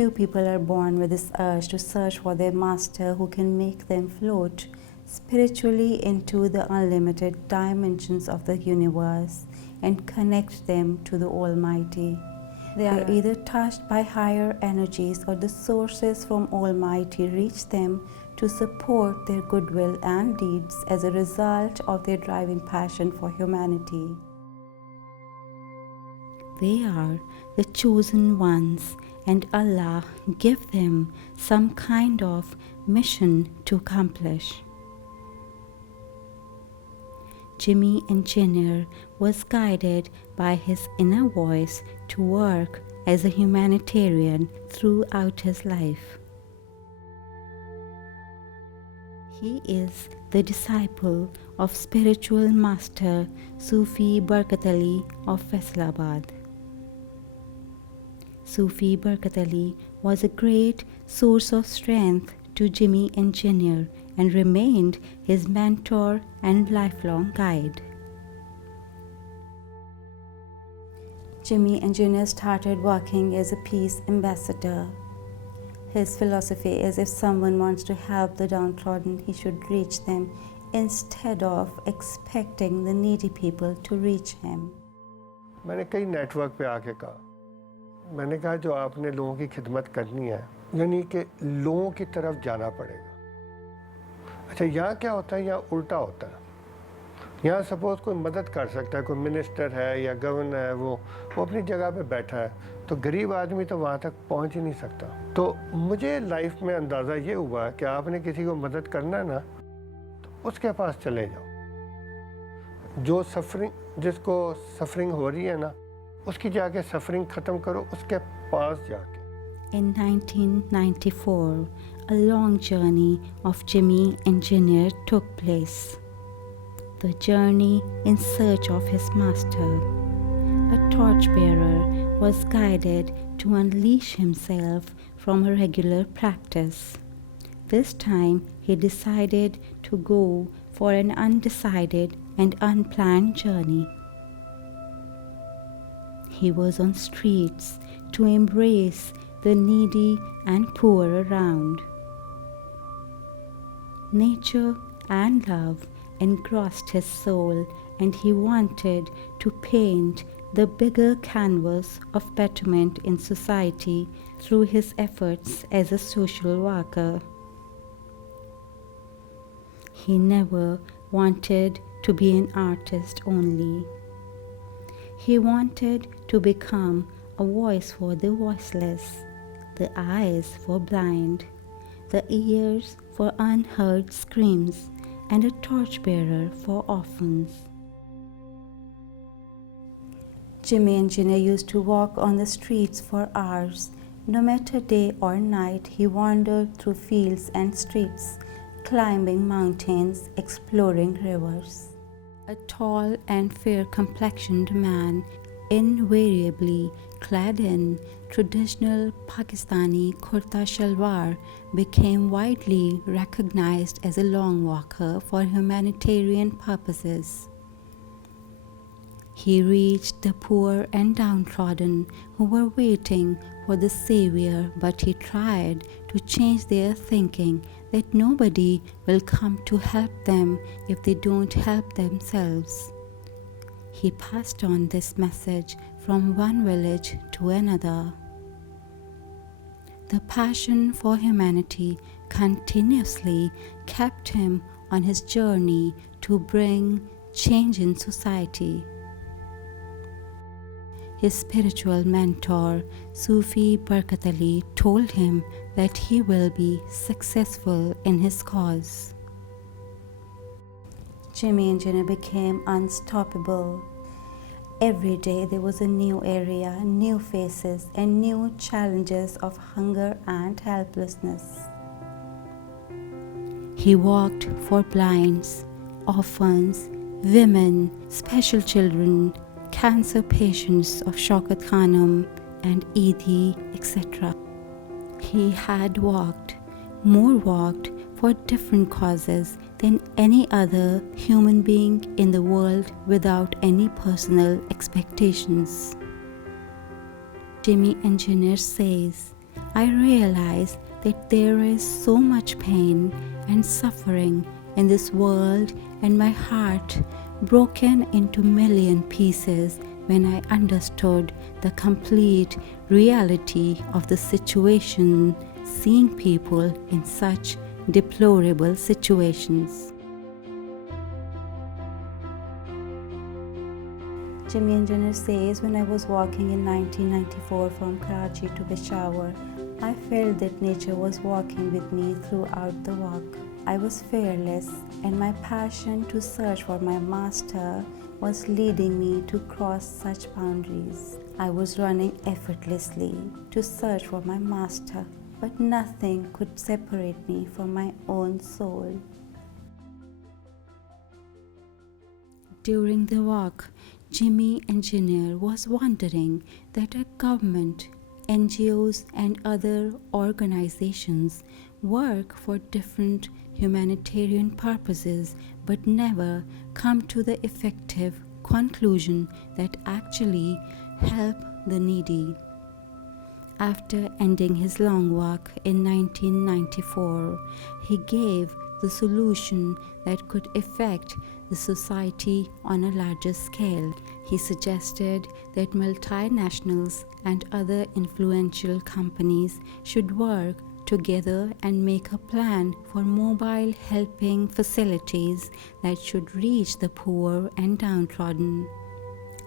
Few people are born with this urge to search for their master who can make them float spiritually into the unlimited dimensions of the universe and connect them to the Almighty. They are either touched by higher energies or the sources from Almighty reach them to support their goodwill and deeds as a result of their driving passion for humanity. They are the chosen ones, and Allah give them some kind of mission to accomplish. Jimmy Engineer was guided by his inner voice to work as a humanitarian throughout his life. He is the disciple of spiritual master Sufi Barkat Ali of Faisalabad. Sufi Barkat Ali was a great source of strength to Jimmy Engineer and remained his mentor and lifelong guide. Jimmy Engineer started working as a peace ambassador. His philosophy is if someone wants to help the downtrodden, he should reach them instead of expecting the needy people to reach him. मैंने कई network पे आके कहा, मैंने कहा जो आपने लोगों की खिदमत करनी है यानी कि लोगों की तरफ जाना पड़ेगा। अच्छा यहाँ क्या होता है, यहाँ उल्टा होता है। यहाँ सपोज कोई मदद कर सकता है, कोई मिनिस्टर है या गवर्नर है, वो अपनी जगह पे बैठा है, तो गरीब आदमी तो वहाँ तक पहुँच ही नहीं सकता। तो मुझे लाइफ में अंदाज़ा ये हुआ कि आपने किसी को मदद करना है ना, तो उसके पास चले जाओ। जो जिसको सफरिंग हो रही है ना, उसकी जाके सफरिंग ख़त्म करो, उसके पास जाके। In 1994, a long journey of Jimmy Engineer took place. The journey in search of his master. A torchbearer was guided to unleash himself from a regular practice. This time he decided to go for an undecided and unplanned journey. He was on streets to embrace the needy and poor around. Nature and love engrossed his soul, and he wanted to paint the bigger canvas of betterment in society through his efforts as a social worker. He never wanted to be an artist only. He wanted to become a voice for the voiceless, the eyes for blind, the ears for unheard screams, and a torchbearer for orphans. Jimmy Engineer used to walk on the streets for hours. No matter day or night, he wandered through fields and streets, climbing mountains, exploring rivers. A tall and fair-complexioned man, invariably clad in traditional Pakistani kurta shalwar, became widely recognized as a long walker for humanitarian purposes. He reached the poor and downtrodden who were waiting for the Savior, but he tried to change their thinking that nobody will come to help them if they don't help themselves. He passed on this message from one village to another. The passion for humanity continuously kept him on his journey to bring change in society. His spiritual mentor, Sufi Barkat Ali, told him that he will be successful in his cause. Jimmy Engineer became unstoppable. Every day there was a new area, new faces, and new challenges of hunger and helplessness. He walked for blinds, orphans, women, special children, cancer patients of Shaukat Khanum and Eidi, etc. He had walked for different causes than any other human being in the world without any personal expectations. Jimmy Engineer says, I realized that there is so much pain and suffering in this world, and my heart broken into million pieces when I understood the complete reality of the situation, seeing people in such deplorable situations. Jimmy Engineer says, when I was walking in 1994 from Karachi to Peshawar, I felt that nature was walking with me throughout the walk. I was fearless, and my passion to search for my master was leading me to cross such boundaries. I was running effortlessly to search for my master, but nothing could separate me from my own soul. During the walk, Jimmy Engineer was wondering that a government, NGOs and other organizations work for different humanitarian purposes but never come to the effective conclusion that actually help the needy. After ending his long walk in 1994, he gave the solution that could affect the society on a larger scale. He suggested that multinationals and other influential companies should work together and make a plan for mobile helping facilities that should reach the poor and downtrodden.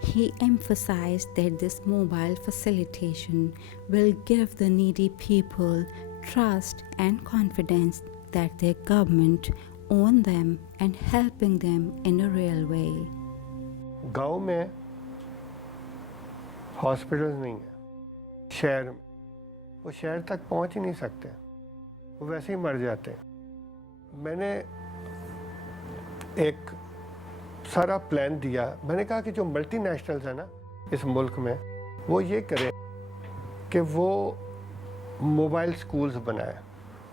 He emphasized that this mobile facilitation will give the needy people trust and confidence that their government own them and helping them in a real way. गांव में hospitals नहीं है, शहर में वो शहर तक पहुंच ही नहीं सकते, वो वैसे ही मर जाते हैं। मैंने एक सारा प्लान दिया। मैंने कहा कि जो मल्टीनेशनल्स है ना इस मुल्क में, वो ये करें कि वो मोबाइल स्कूल्स बनाए,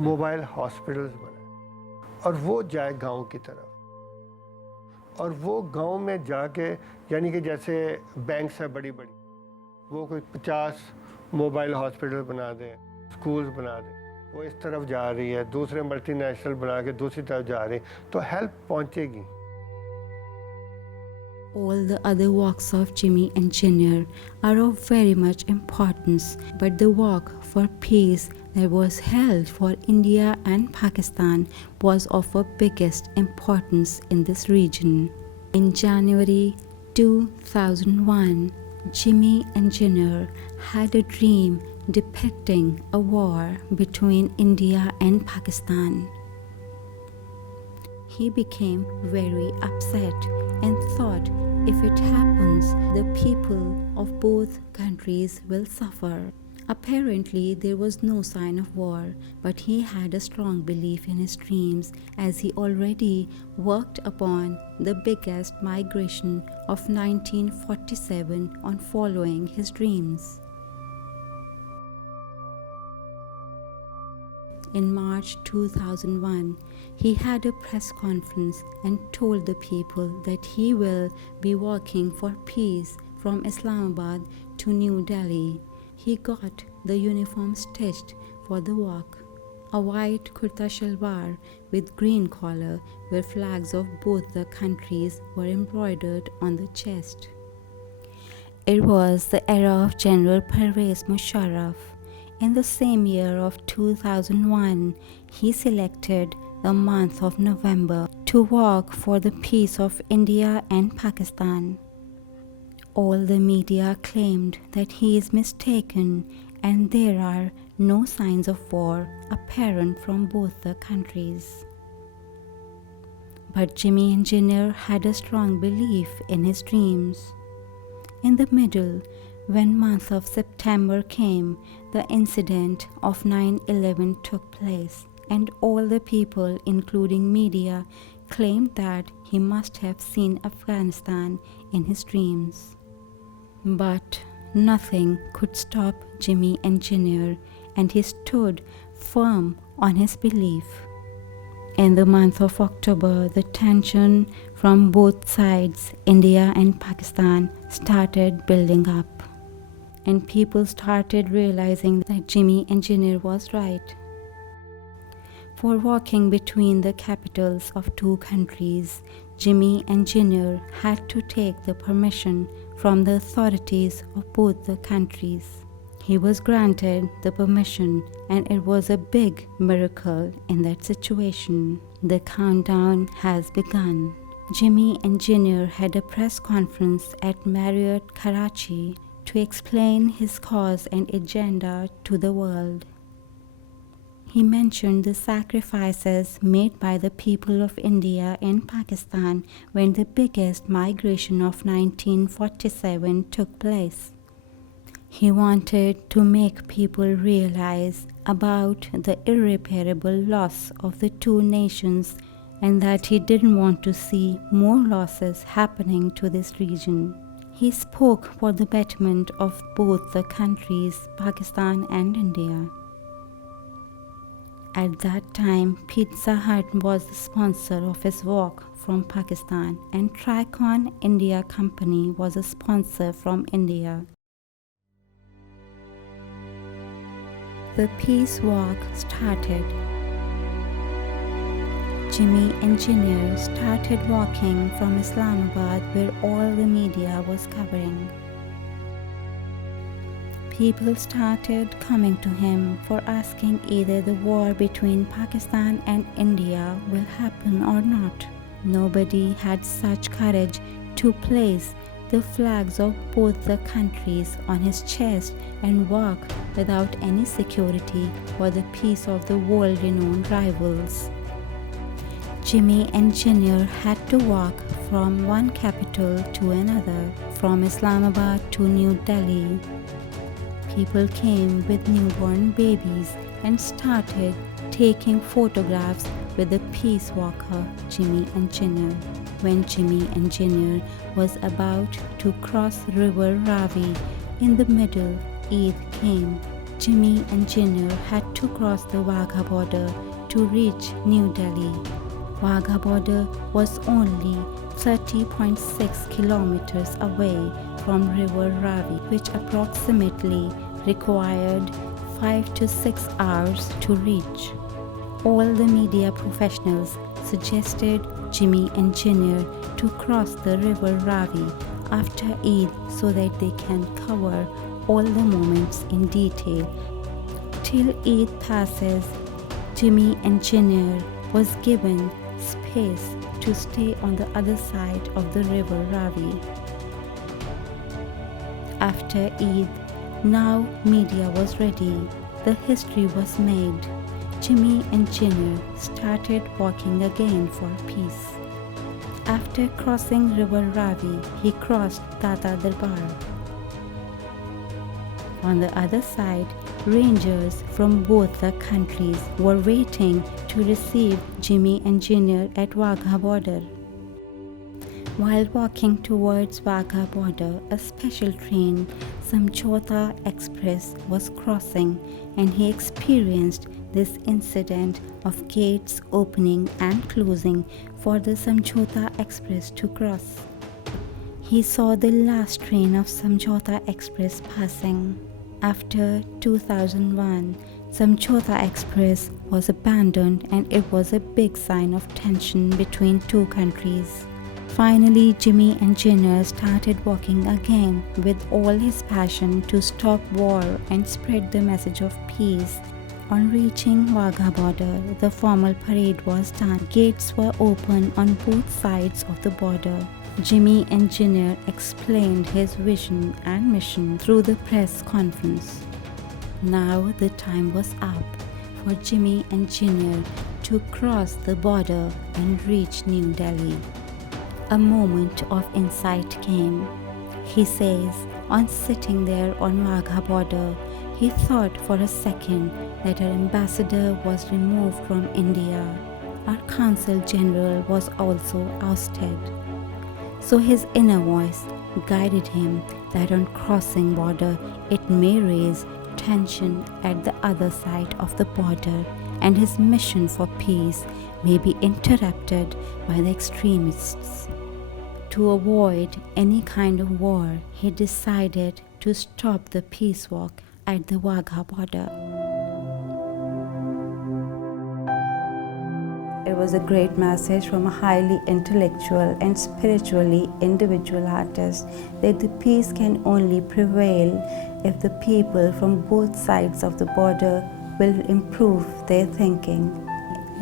मोबाइल हॉस्पिटल्स बनाए, और वो जाए गांव की तरफ, और वो गांव में जाके, यानी कि जैसे बैंक्स है बड़ी बड़ी, वो कोई 50 मोबाइल हॉस्पिटल बना दें, स्कूल्स बना दें, वो इस तरफ जा रही है, दूसरे मल्टीनेशनल बना के दूसरी तरफ जा रही, तो हेल्प पहुंचेगी। All the other walks of Jimmy Engineer are of very much importance, but the walk for peace that was held for India and Pakistan was of a biggest importance in this region. In January 2001, Jimmy Engineer had a dream depicting a war between India and Pakistan. He became very upset and thought, if it happens, the people of both countries will suffer. Apparently, there was no sign of war, but he had a strong belief in his dreams, as he already worked upon the biggest migration of 1947 on following his dreams. In March 2001, he had a press conference and told the people that he will be working for peace from Islamabad to New Delhi. He got the uniform stitched for the walk, a white kurta shalwar with green collar where flags of both the countries were embroidered on the chest. It was the era of General Pervez Musharraf. In the same year of 2001, he selected the month of November to walk for the peace of India and Pakistan. All the media claimed that he is mistaken and there are no signs of war apparent from both the countries. But Jimmy Engineer had a strong belief in his dreams. In the middle, when month of September came, the incident of 9/11 took place, and all the people, including media, claimed that he must have seen Afghanistan in his dreams. But nothing could stop Jimmy Engineer, and he stood firm on his belief. In the month of October, the tension from both sides, India and Pakistan, started building up. and people started realizing that Jimmy Engineer was right. For walking between the capitals of two countries, Jimmy Engineer had to take the permission from the authorities of both the countries. He was granted the permission, and it was a big miracle in that situation. The countdown has begun. Jimmy Engineer had a press conference at Marriott Karachi to explain his cause and agenda to the world. He mentioned the sacrifices made by the people of India and Pakistan when the biggest migration of 1947 took place. He wanted to make people realize about the irreparable loss of the two nations and that he didn't want to see more losses happening to this region. He spoke for the betterment of both the countries, Pakistan and India. At that time, Pizza Hut was the sponsor of his walk from Pakistan, and Tricon India Company was a sponsor from India. The peace walk started. Jimmy Engineer started walking from Islamabad, where all the media was covering. People started coming to him for asking either the war between Pakistan and India will happen or not. Nobody had such courage to place the flags of both the countries on his chest and walk without any security for the peace of the world-renowned rivals. Jimmy Engineer had to walk from one capital to another, from Islamabad to New Delhi. People came with newborn babies and started taking photographs with the peace walker Jimmy Engineer. When Jimmy Engineer was about to cross River Ravi, in the middle, Eid came. Jimmy Engineer had to cross the Wagha border to reach New Delhi. Wagha border was only 30.6 kilometers away from River Ravi, which approximately required 5 to 6 hours to reach. All the media professionals suggested Jimmy Engineer to cross the River Ravi after Eid so that they can cover all the moments in detail. Till Eid passes, Jimmy Engineer was given space to stay on the other side of the River Ravi. After Eid, now media was ready. The history was made. Jimmy Engineer started walking again for peace. After crossing River Ravi, he crossed Tata Darbar. On the other side, rangers from both the countries were waiting to receive Jimmy Engineer at Wagha border. While walking towards Wagha border, a special train, Samjhauta Express, was crossing, and he experienced this incident of gates opening and closing for the Samjhauta Express to cross. He saw the last train of Samjhauta Express passing. After 2001, Samjhauta Express was abandoned, and it was a big sign of tension between two countries. Finally, Jimmy Engineer started walking again with all his passion to stop war and spread the message of peace. On reaching Wagha border, the formal parade was done. Gates were open on both sides of the border. Jimmy Engineer explained his vision and mission through the press conference. Now the time was up for Jimmy Engineer to cross the border and reach New Delhi. A moment of insight came. He says, on sitting there on Wagha border, he thought for a second that our ambassador was removed from India. Our consul general was also ousted. So his inner voice guided him that on crossing border, it may raise tension at the other side of the border, and his mission for peace may be interrupted by the extremists. To avoid any kind of war, he decided to stop the peace walk at the Wagah border. It was a great message from a highly intellectual and spiritually individual artist that the peace can only prevail if the people from both sides of the border will improve their thinking.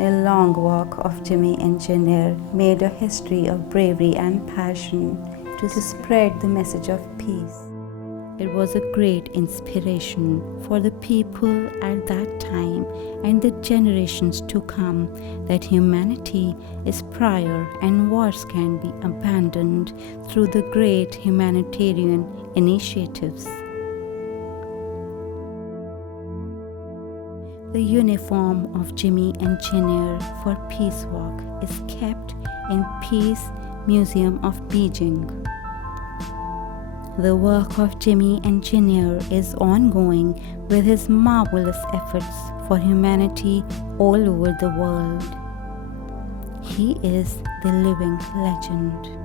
A long walk of Jimmy Engineer made a history of bravery and passion to spread the message of peace. It was a great inspiration for the people at that time and the generations to come that humanity is prior and wars can be abandoned through the great humanitarian initiatives. The uniform of Jimmy Engineer for Peace Walk is kept in Peace Museum of Beijing. The work of Jimmy Engineer is ongoing with his marvelous efforts for humanity all over the world. He is the living legend.